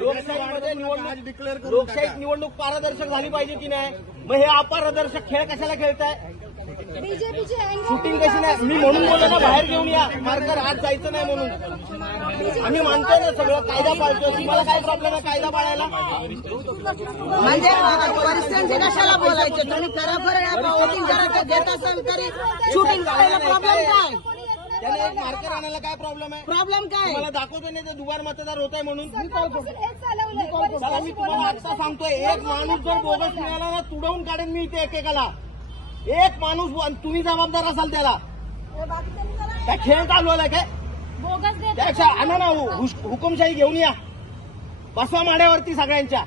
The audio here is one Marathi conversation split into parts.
लोकशाहीमध्ये लोकशाहीत निवडणूक पारदर्शक झाली पाहिजे की नाही? मग हे अपारदर्शक खेळ कशाला खेळताय? शूटिंग कशी नाही? मी म्हणून बोललो ना बाहेर घेऊन या मार्कर, आज जायचं नाही म्हणून. आम्ही मानतोय ना सगळं, कायदा पाळतोय. तुम्हाला काय प्रॉब्लेम आहे कायदा पाळायला? म्हणजे परिस्थिती कशाला बोलायचं? तुम्ही खरोखर वोटिंग करायचं देत असाल तरी शूटिंग करायला प्रॉब्लेम काय? त्याने एक मार्कर आणायला काय प्रॉब्लेम आहे? प्रॉब्लेम काय? मला दाखवतो नाही ते दुबार मतदार होत आहे म्हणून. चला मी तुम्हाला आता सांगतोय, एक माणूस जर बोगस मिळाला ना तुडवून काढेन मी इथे एकेकाला. एक माणूस, तुम्ही जबाबदार असाल त्याला. काय खेळ चालू आलाय काय? त्यापेक्षा आणा ना हुकुमशाही घेऊन या, बसवा माड्यावरती सगळ्यांच्या.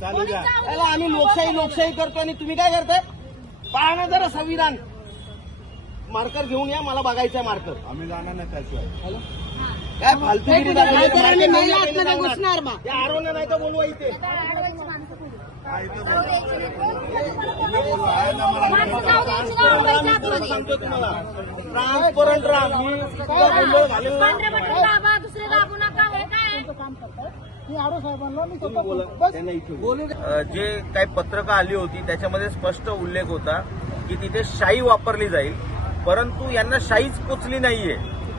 त्याला आम्ही लोकशाही करतो आणि तुम्ही काय करताय? पाहा ना जरा संविधान. मार्कर घेऊन या, मला बघायचंय मार्कर. आम्ही जाणार नाही त्याशिवाय. काय फालतूगिरी घुसणार बा. त्या आरोना नाही तर बोलवा इथे. सांगतो तुम्हाला ट्रान्सपरंट राहा. मी बोललो घालेल ना. जे काही पत्रकं आली होती त्याच्यामध्ये स्पष्ट उल्लेख होता की तिथे शाई वापरली जाईल, परंतु यांना शाईच पोचली नाहीये.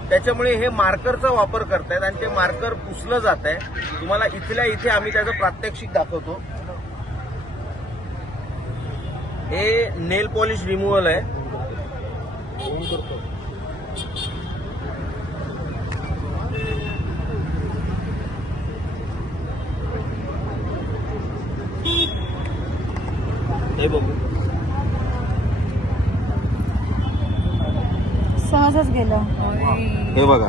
त्याच्यामुळे हे मार्करचा वापर करतायत आणि ते मार्कर पुसलं जात आहे. तुम्हाला इथल्या इथे आम्ही त्याचं प्रात्यक्षिक दाखवतो. हे नेल पॉलिश रिमूव्हल आहे. हे बघू, सहजच गेलं. हे बघा,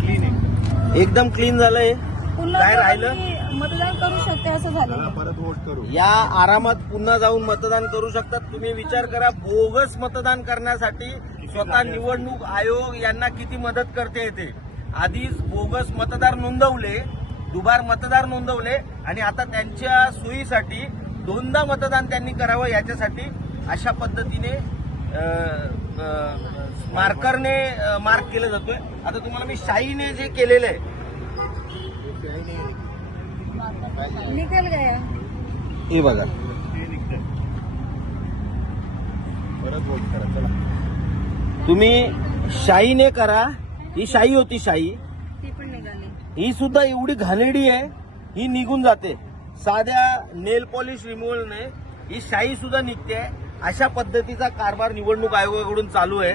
क्लीन आहे. एकदम क्लीन झालंय. पुन्हा काय राहिलं? मतदान करू शकते असं झालं. परत वोट करू. या आरामात पुन्हा जाऊन मतदान करू शकतात. तुम्ही विचार करा, बोगस मतदान करण्यासाठी स्वतः निवडणूक आयोग यांना किती मदत करते येते. आधीच बोगस मतदार नोंदवले, दुबार मतदार नोंदवले आणि आता त्यांच्या सोयीसाठी दोनदा मतदान त्यांनी करावं याच्यासाठी अशा पद्धतीने मार्करने मार्क केलं जातोय. आता तुम्हाला मी शाईने जे केलेलं आहे निकल गया. हे बघा, परत वोट करा. चला. तुम्ही शाईने करा. ही शाई होती, शाई. ती पण निघाली. ही सुद्धा एवढी घाणेरडी आहे, ही निघून जाते. साध्या नेल पॉलिश रिमूव्हलने ही शाई सुद्धा निघते. अशा पद्धतीचा कारभार निवडणूक आयोगाकडून चालू आहे.